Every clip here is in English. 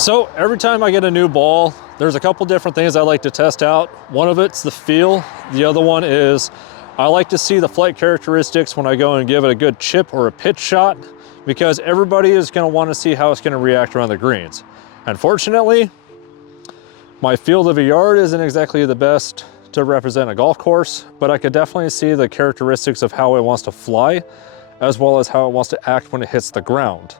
So every time I get a new ball, there's a couple different things I like to test out. One of it's the feel. The other one is I like to see the flight characteristics when I go and give it a good chip or a pitch shot, because everybody is going to want to see how it's going to react around the greens. Unfortunately, my field of a yard isn't exactly the best to represent a golf course, but I could definitely see the characteristics of how it wants to fly, as well as how it wants to act when it hits the ground.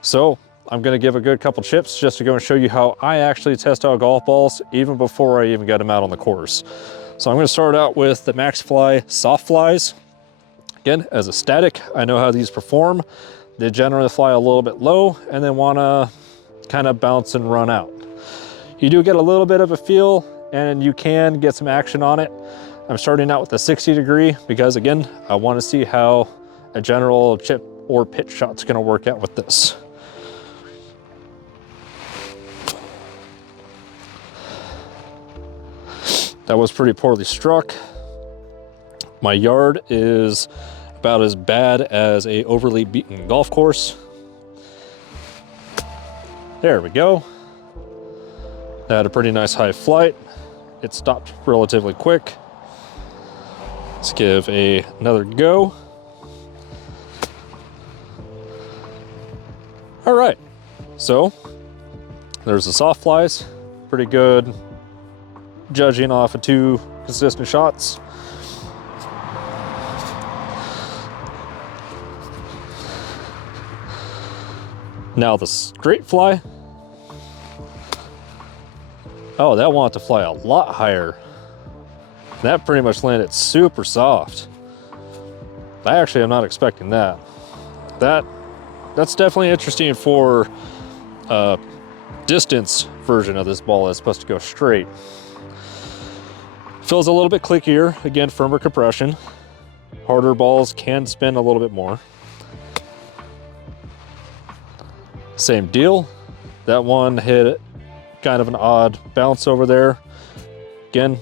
So I'm going to give a good couple chips just to go and show you how I actually test out golf balls even before I even get them out on the course. So I'm going to start out with the Max Fly soft flies. Again, as a static, I know how these perform. They generally fly a little bit low and then want to kind of bounce and run out. You do get a little bit of a feel and you can get some action on it. I'm starting out with a 60 degree because again, I want to see how a general chip or pitch shot's going to work out with this. That was pretty poorly struck. My yard is about as bad as a overly beaten golf course. There we go. That had a pretty nice high flight. It stopped relatively quick. Let's give another go. All right, so there's the soft flies, pretty good. Judging off of 2 consistent shots. Now the straight fly. Oh, that wanted to fly a lot higher. That pretty much landed super soft. I actually am not expecting that. That's definitely interesting for a distance version of this ball that's supposed to go straight. Feels a little bit clickier, again, firmer compression. Harder balls can spin a little bit more. Same deal. That one hit kind of an odd bounce over there. Again,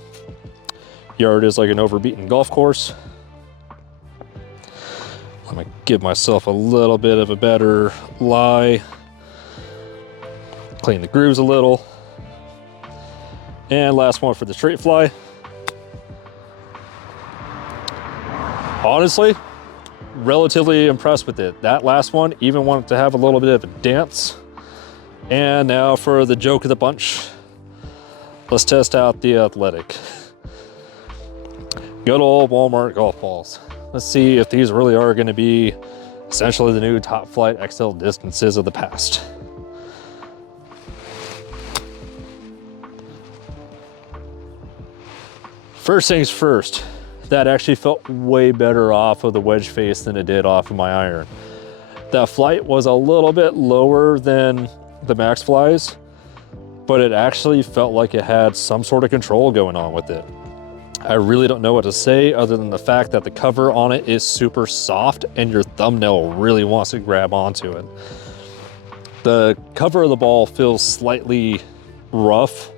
yard is like an overbeaten golf course. Let me give myself a little bit of a better lie. Clean the grooves a little. And last one for the straight fly. Honestly, relatively impressed with it. That last one even wanted to have a little bit of a dance. And now for the joke of the bunch, let's test out the Athletic. Good old Walmart golf balls. Let's see if these really are going to be essentially the new Top Flight XL distances of the past. First things first, that actually felt way better off of the wedge face than it did off of my iron. That flight was a little bit lower than the Max Flies, but it actually felt like it had some sort of control going on with it. I really don't know what to say other than the fact that the cover on it is super soft and your thumbnail really wants to grab onto it. The cover of the ball feels slightly rough,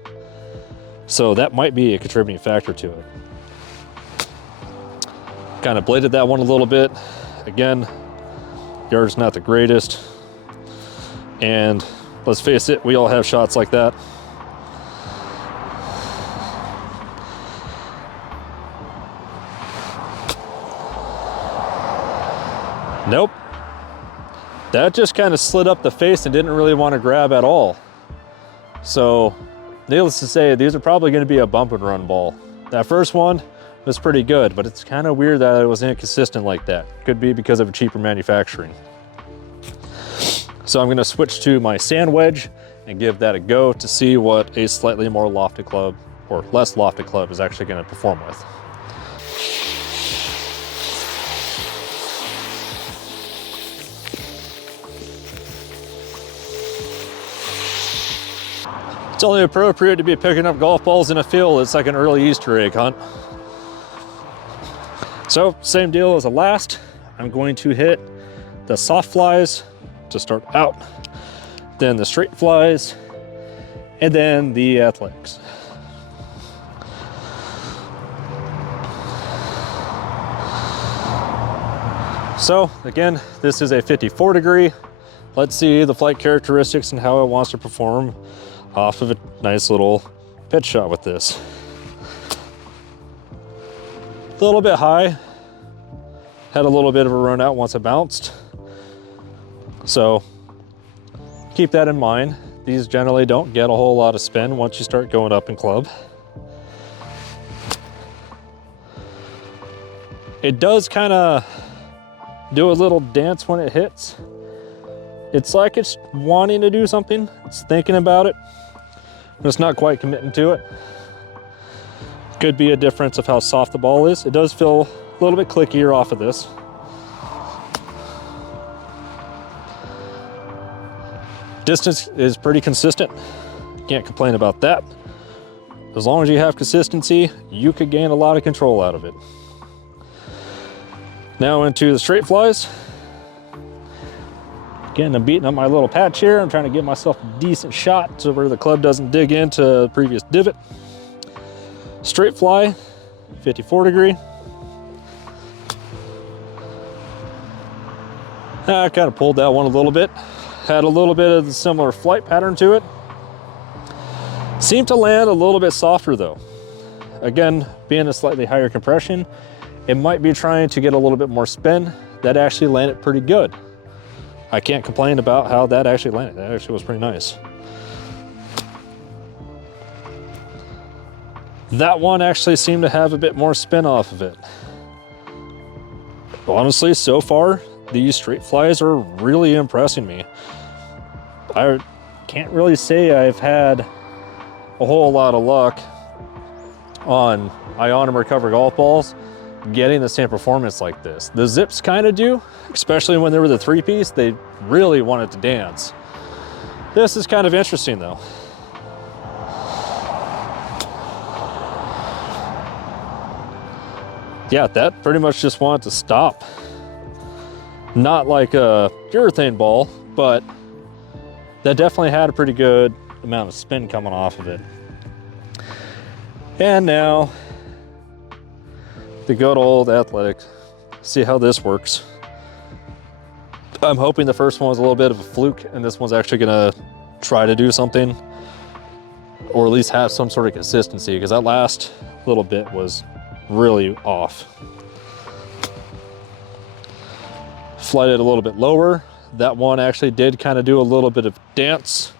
so that might be a contributing factor to it. Kind of bladed that one a little bit. Again, yard's not the greatest. And let's face it, we all have shots like that. Nope. That just kind of slid up the face and didn't really want to grab at all. So, needless to say, these are probably going to be a bump and run ball. That first one was pretty good, but it's kind of weird that it was inconsistent like that. Could be because of a cheaper manufacturing. So I'm going to switch to my sand wedge and give that a go to see what a slightly more lofted club or less lofted club is actually going to perform with. It's only appropriate to be picking up golf balls in a field. It's like an early Easter egg hunt. So same deal as the last. I'm going to hit the soft flies to start out, then the straight flies, and then the Athletics. So again, this is a 54 degree. let's see the flight characteristics and how it wants to perform off of a nice little pitch shot with this. A little bit high, had a little bit of a run out once it bounced. So keep that in mind. These generally don't get a whole lot of spin once you start going up in club. It does kind of do a little dance when it hits. It's like it's wanting to do something. It's thinking about it, but it's not quite committing to it. Could be a difference of how soft the ball is. It does feel a little bit clickier off of this. Distance is pretty consistent. Can't complain about that. As long as you have consistency, you could gain a lot of control out of it. Now into the straight flies. Again, I'm beating up my little patch here. I'm trying to give myself a decent shot so where the club doesn't dig into the previous divot. Straight fly, 54 degree. I kind of pulled that one a little bit. Had a little bit of the similar flight pattern to it. Seemed to land a little bit softer though. Again, being a slightly higher compression, it might be trying to get a little bit more spin. That actually landed pretty good. I can't complain about how that actually landed. That actually was pretty nice. That one actually seemed to have a bit more spin off of it. Honestly, so far, these straight flies are really impressing me. I can't really say I've had a whole lot of luck on ionomer cover golf balls getting the same performance like this. The Zips kind of do, especially when they were the 3-piece, they really wanted to dance. This is kind of interesting though. Yeah, that pretty much just wanted to stop. Not like a urethane ball, but that definitely had a pretty good amount of spin coming off of it. And now the good old athletic. See how this works. I'm hoping the first one was a little bit of a fluke and this one's actually gonna try to do something, or at least have some sort of consistency, because that last little bit was really off. Flighted a little bit lower. That one actually did kind of do a little bit of dance.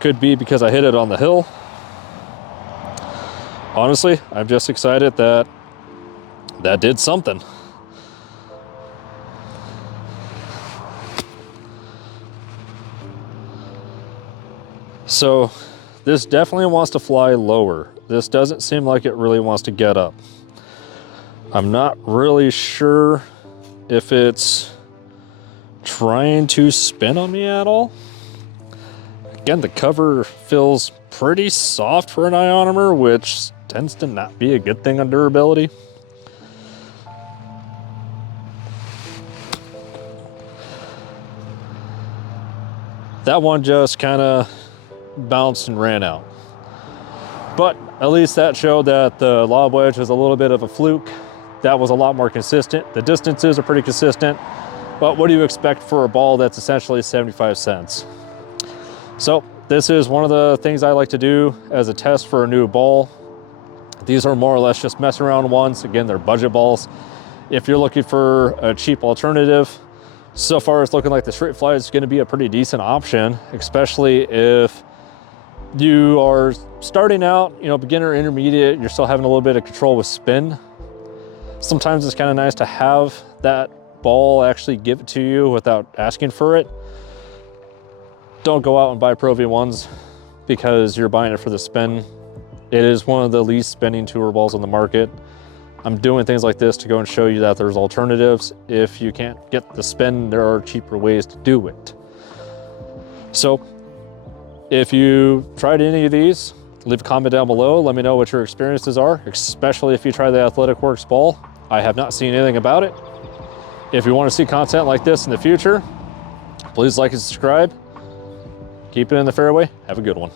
Could be because I hit it on the hill. Honestly, I'm just excited that that did something. So this definitely wants to fly lower. This doesn't seem like it really wants to get up. I'm not really sure if it's trying to spin on me at all. Again, the cover feels pretty soft for an ionomer, which tends to not be a good thing on durability. That one just kind of bounced and ran out. But at least that showed that the lob wedge was a little bit of a fluke. That was a lot more consistent. The distances are pretty consistent, but what do you expect for a ball that's essentially 75 cents? So this is one of the things I like to do as a test for a new ball. These are more or less just mess around ones. Again, they're budget balls. If you're looking for a cheap alternative, so far it's looking like the straight fly is going to be a pretty decent option, especially if you are starting out, you know, beginner, intermediate, you're still having a little bit of control with spin. Sometimes it's kind of nice to have that ball actually give it to you without asking for it. Don't go out and buy Pro V1s because you're buying it for the spin. It is one of the least spinning tour balls on the market. I'm doing things like this to go and show you that there's alternatives. If you can't get the spin, there are cheaper ways to do it. So if you tried any of these, leave a comment down below. Let me know what your experiences are, especially if you try the Athletic Works ball. I have not seen anything about it. If you want to see content like this in the future, please like and subscribe. Keep it in the fairway. Have a good one.